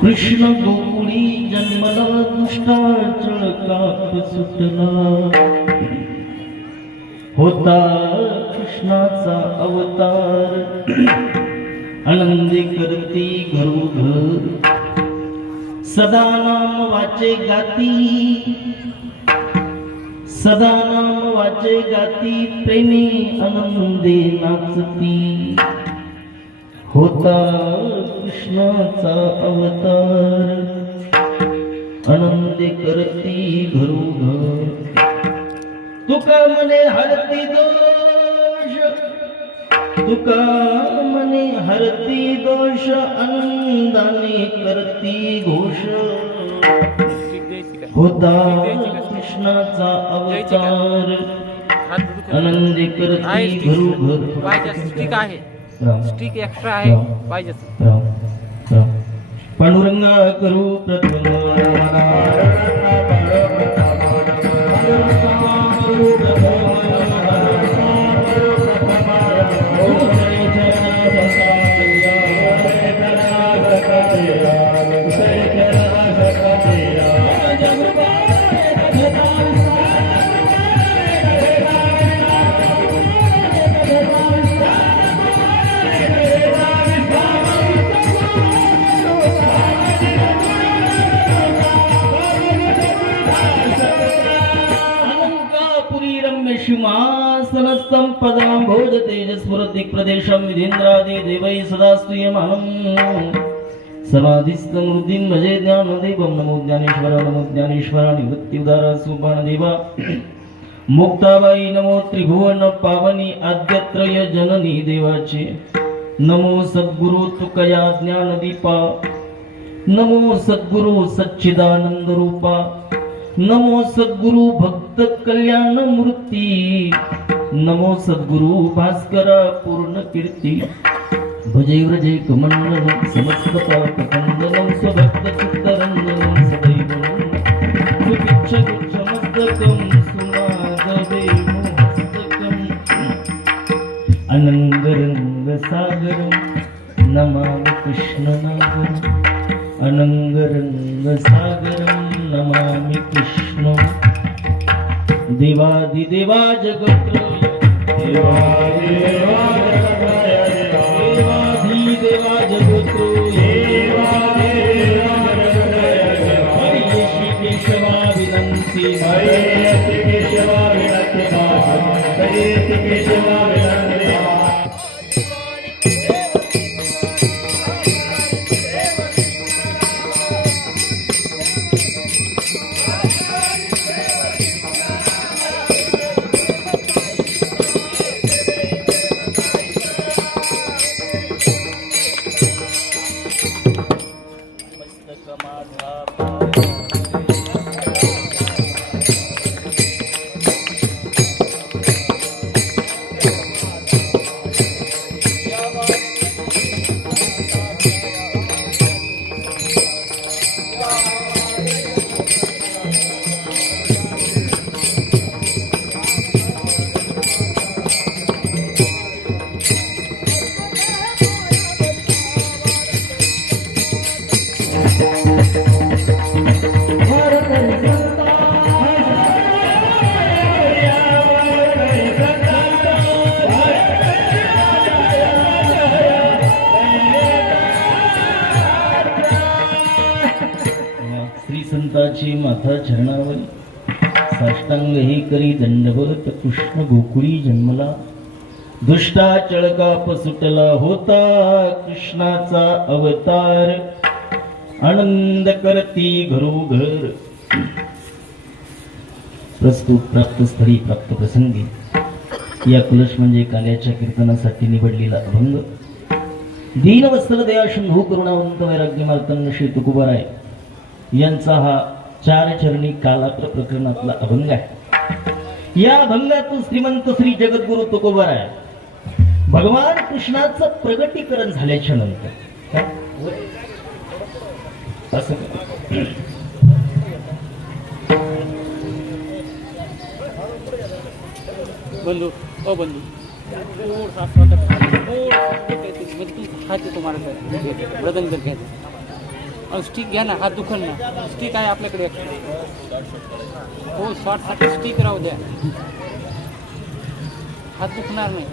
कृष्ण गोकुळी जन्मला दुष्टाचळ काप सुटला होता कृष्णाचा अवतार आनंदी करती घरोघर सदा नाम वाचे गाती सदा नाम वाचे गाती प्रेमी आनंदे नाचती होता कृष्णाचा अवतार आनंदे करती घरोघर तुका मने हरती दोष तुका मने हरती दोष आनंदाने करती घोष होता कृष्णाचा अवतार आनंदी करती घरोघर स्टिक आहे स्टिक एक्स्ट्रा आहे पाहिजे पांडुरंगा करू प्रथम शिमासनस्थं पदां भोज तेजस्फुरति प्रदेशं विधीन्द्रादि देवै सदा स्तूयमानं समाधिस्थं हृदिं भजे ज्ञानदेवं नमो ज्ञानेश्वरा निवृत्त्युदारा सुबाणदेवा मुक्ताबाई नमो त्रिभुवन पावनी आद्यत्रय जननी देवाचे नमो सद्गुरु तुकया ज्ञानदीपा नमो सद्गुरु सच्चिदानंद रूपा नमो सद्गुरु भक्त कल्याण मूर्ती नमो सद्गुरु भास्कर पूर्ण कीर्ती भजे व्रजे कमंडलम समस्त पाप खंडनम स्वभक्त चित्तरंजनम सदैवम सुपिच्छ गुच्छ मस्तकम सुनादवे मोहस्तकम अनंगरंग सागरम नमामि कृष्णनागरम अनंगरंग सागरम नमामि कृष्ण देवादिदेवा जगत्त्रय देवादिदेवा जगत्त्रय हरे श्री केशवा विनंती हरे श्री केशवा विनंती हरे श्री केशवा विनंती संताची माथा चरणावरी साष्टांग हे करी दंडवत कृष्ण गोकुळी जन्मला दुष्टाचळ काप सुटला होता कृष्णाचा अवतार आनंद करती घरोघर प्रस्तुत प्राप्त स्थळी प्राप्त प्रसंगी या कुलश म्हणजे काल्याच्या कीर्तनासाठी निवडलेला अभंग दीनवत्सल दया शंभू करुणावंत वैराग्य मार्तंड श्री तुकोबाराय यांचा हा चार चरणी कालात्र प्रकरणातला अभंग आहे। या अभंगातून श्रीमंत श्री जगद्गुरु तुकोबाराय भगवान कृष्णाचं प्रगटीकरण झाल्याच्या नंतर असं बंधू ओ बंधू हाथ तुम्हारा मृदंग घ्यायचा स्टिक घ्या ना, हात दुखल ना. स्टिक आहे आपल्याकडे एक्स्ट्रा. हो, शॉर्टसाठी स्टिक राहू द्या. हात दुखणार नाही.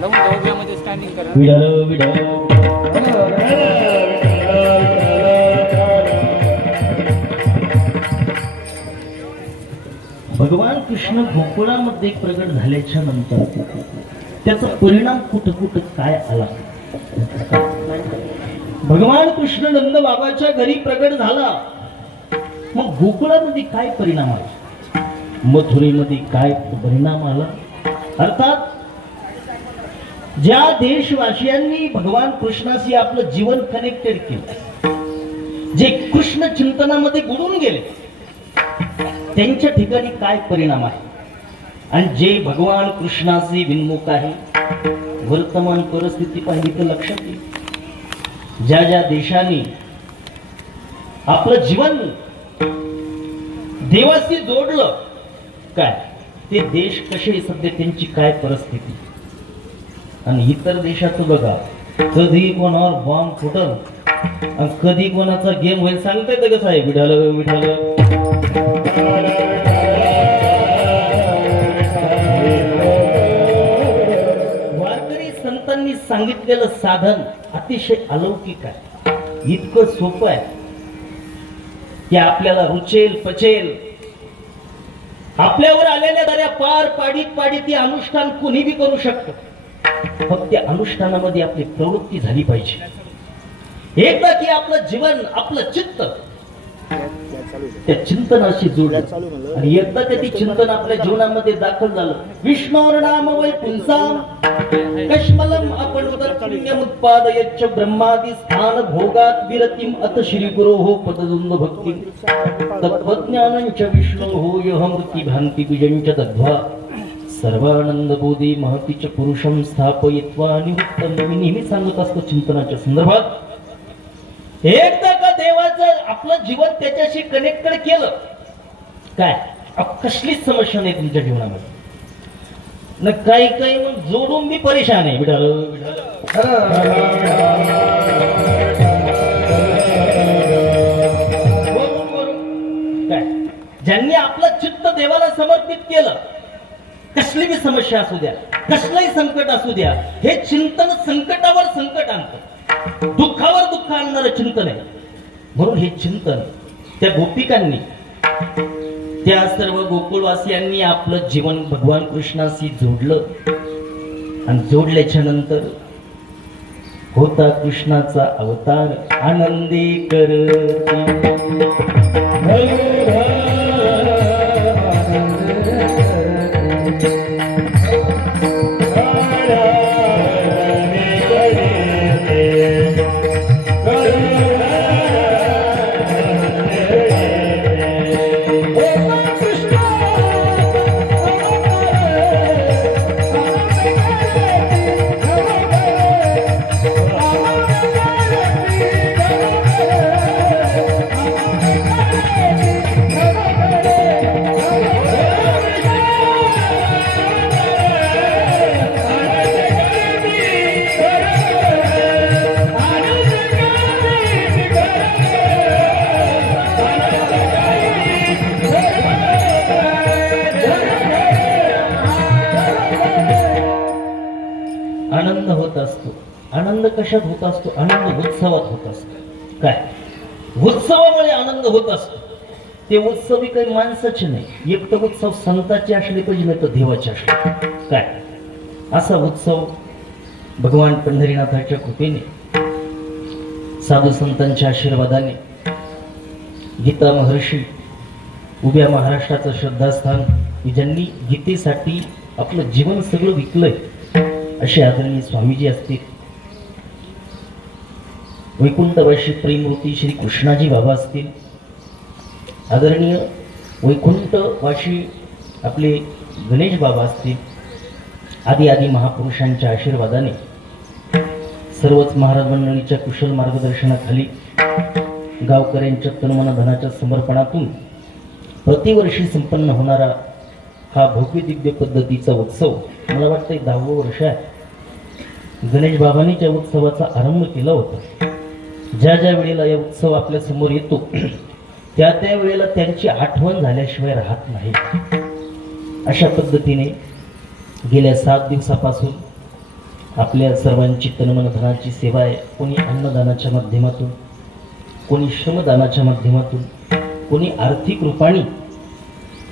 लावून दौऱ्यामध्ये स्टँडिंग करा. विठ्ठल विठ्ठल भगवान कृष्ण गोकुळामध्ये प्रगट झाल्याच्या नंतर त्याचा परिणाम कुठं कुठं काय आला. भगवान कृष्ण नंद बाबाच्या घरी प्रगट झाला, मग गोकुळामध्ये काय परिणाम आला, मथुरेमध्ये काय परिणाम आला. अर्थात ज्या देशवासियांनी भगवान कृष्णाशी आपलं जीवन कनेक्टेड केलं, जे कृष्ण चिंतनामध्ये बुडून गेले, त्यांच्या ठिकाणी काय परिणाम आहे. आणि जे भगवान कृष्णाचे विन्मुख आहे, वर्तमान परिस्थिती पाहिली तर लक्षात येईल. ज्या ज्या देशाने आपलं जीवन देवाशी जोडलं, काय ते देश कसे सध्या, त्यांची काय परिस्थिती. आणि इतर देशात बघा, कधी कोणावर बॉम्ब फुटल आणि कधी कोणाचा गेम होईल सांगता येतं कसं आहे. विठाल विठाल वारकरी संतांनी सांगितलेलं साधन अतिशय अलौकिक आहे. इतकं सोपं आहे की आपल्याला रुचेल पचेल. आपल्यावर आलेल्या दऱ्या पार पाडीत पाडीत ते अनुष्ठान कोणी बी करू शकतं. फक्त त्या अनुष्ठानामध्ये आपली प्रवृत्ती झाली पाहिजे. एकदा की आपलं जीवन, आपलं चित्त त्या चिंतनाशी जोडलं आणि एकदा ते चिंतन आपल्या जीवनामध्ये दाखल झालं, विष्णोर नाम वै पुंसाम कश्मलम पुण्यमुत्पादयच्च ब्रह्मादि स्थान भोगात विरतिम अत श्री गुरोः पददुंद भक्ती तत्त्वज्ञानञ्च विष्णोः यहमृति भान्ति बीजञ्च तद्वा सर्वानंद बोधी महतीच पुरुषम स्थापयित्वा निवृत्तम. मी नेहमी सांगत असतो चिंतनाच्या संदर्भात, एकदा का देवाचं आपलं जीवन त्याच्याशी कनेक्टेड केलं, काय कसलीच समस्या नाही तुमच्या जीवनामध्ये. न काही काही मग जोडून मी परेशान आहे. काय ज्यांनी आपलं चित्त देवाला समर्पित केलं, कसली बी समस्या असू द्या, कसलंही संकट असू द्या, हे चिंतन संकटावर संकट आणतं, दुःखावर दुःख आणणारं चिंतन आहे. म्हणून हे चिंतन त्या गोपिकांनी, त्या सर्व गोकुळवासियांनी आपलं जीवन भगवान कृष्णाशी जोडलं. आणि जोडल्याच्या नंतर होता कृष्णाचा अवतार आनंदी कर. आनंद होत असतो. आनंद कशात होत असतो? आनंद उत्सवात होत असतो. काय उत्सवामुळे आनंद होत असतो. ते उत्सव काही माणसाचे नाही, एक तर उत्सव संताचे असले पाहिजे, नाही तर देवाचे असले. काय असा उत्सव भगवान पंढरीनाथाच्या कृपेने, साधू संतांच्या आशीर्वादाने, गीता महर्षी, उभ्या महाराष्ट्राचं श्रद्धास्थान, ज्यांनी गीतेसाठी आपलं जीवन सगळं विकलंय, असे आदरणीय स्वामीजी असतील, वैकुंठवासी प्रेममूर्ती श्री कृष्णाजी बाबा असतील, आदरणीय वैकुंठवासी आपले गणेश बाबा असतील, आदी आदी महापुरुषांच्या आशीर्वादाने, सर्वच महाराज मंडळीच्या कुशल मार्गदर्शनाखाली, गावकऱ्यांच्या तनमन धनाच्या समर्पणातून प्रतिवर्षी संपन्न होणारा हा भव्य दिव्य पद्धतीचा उत्सव, मला वाटतं 10वं वर्ष आहे. गणेश बाबांनी त्या उत्सवाचा आरंभ केला होता. ज्या ज्या वेळेला या उत्सव आपल्या समोर येतो त्या त्या वेळेला त्यांची आठवण झाल्याशिवाय राहत नाही. अशा पद्धतीने गेल्या 7 दिवसापासून आपल्या सर्वांची तनमन धनाची सेवा आहे. कोणी अन्नदानाच्या माध्यमातून, कोणी श्रमदानाच्या माध्यमातून, कोणी आर्थिक रूपाने,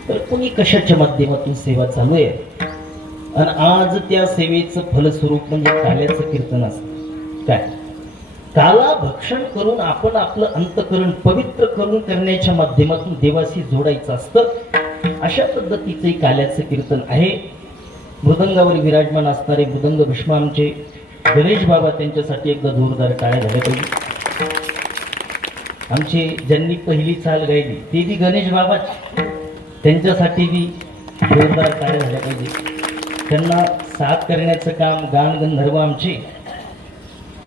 तर कोणी कशाच्या माध्यमातून सेवा चालू आहे. आणि आज त्या सेवेचं फलस्वरूप म्हणजे काल्याचं कीर्तन असतं. काय काला भक्षण करून आपण आपलं अंतकरण पवित्र करून करण्याच्या माध्यमातून देवाशी जोडायचं असतं. अशा पद्धतीचे काल्याचं कीर्तन आहे. मृदंगावर विराजमान असणारे मृदंग भीष्म आमचे गणेश बाबा, त्यांच्यासाठी एकदा जोरदार टाळ्या झाल्या पाहिजे. आमचे ज्यांनी पहिली चाल गायली ते बी गणेश बाबा, त्यांच्यासाठी बी जोरदार टाळ्या झाल्या पाहिजे. त्यांना साथ करण्याचं काम गान गंधर्व आमचे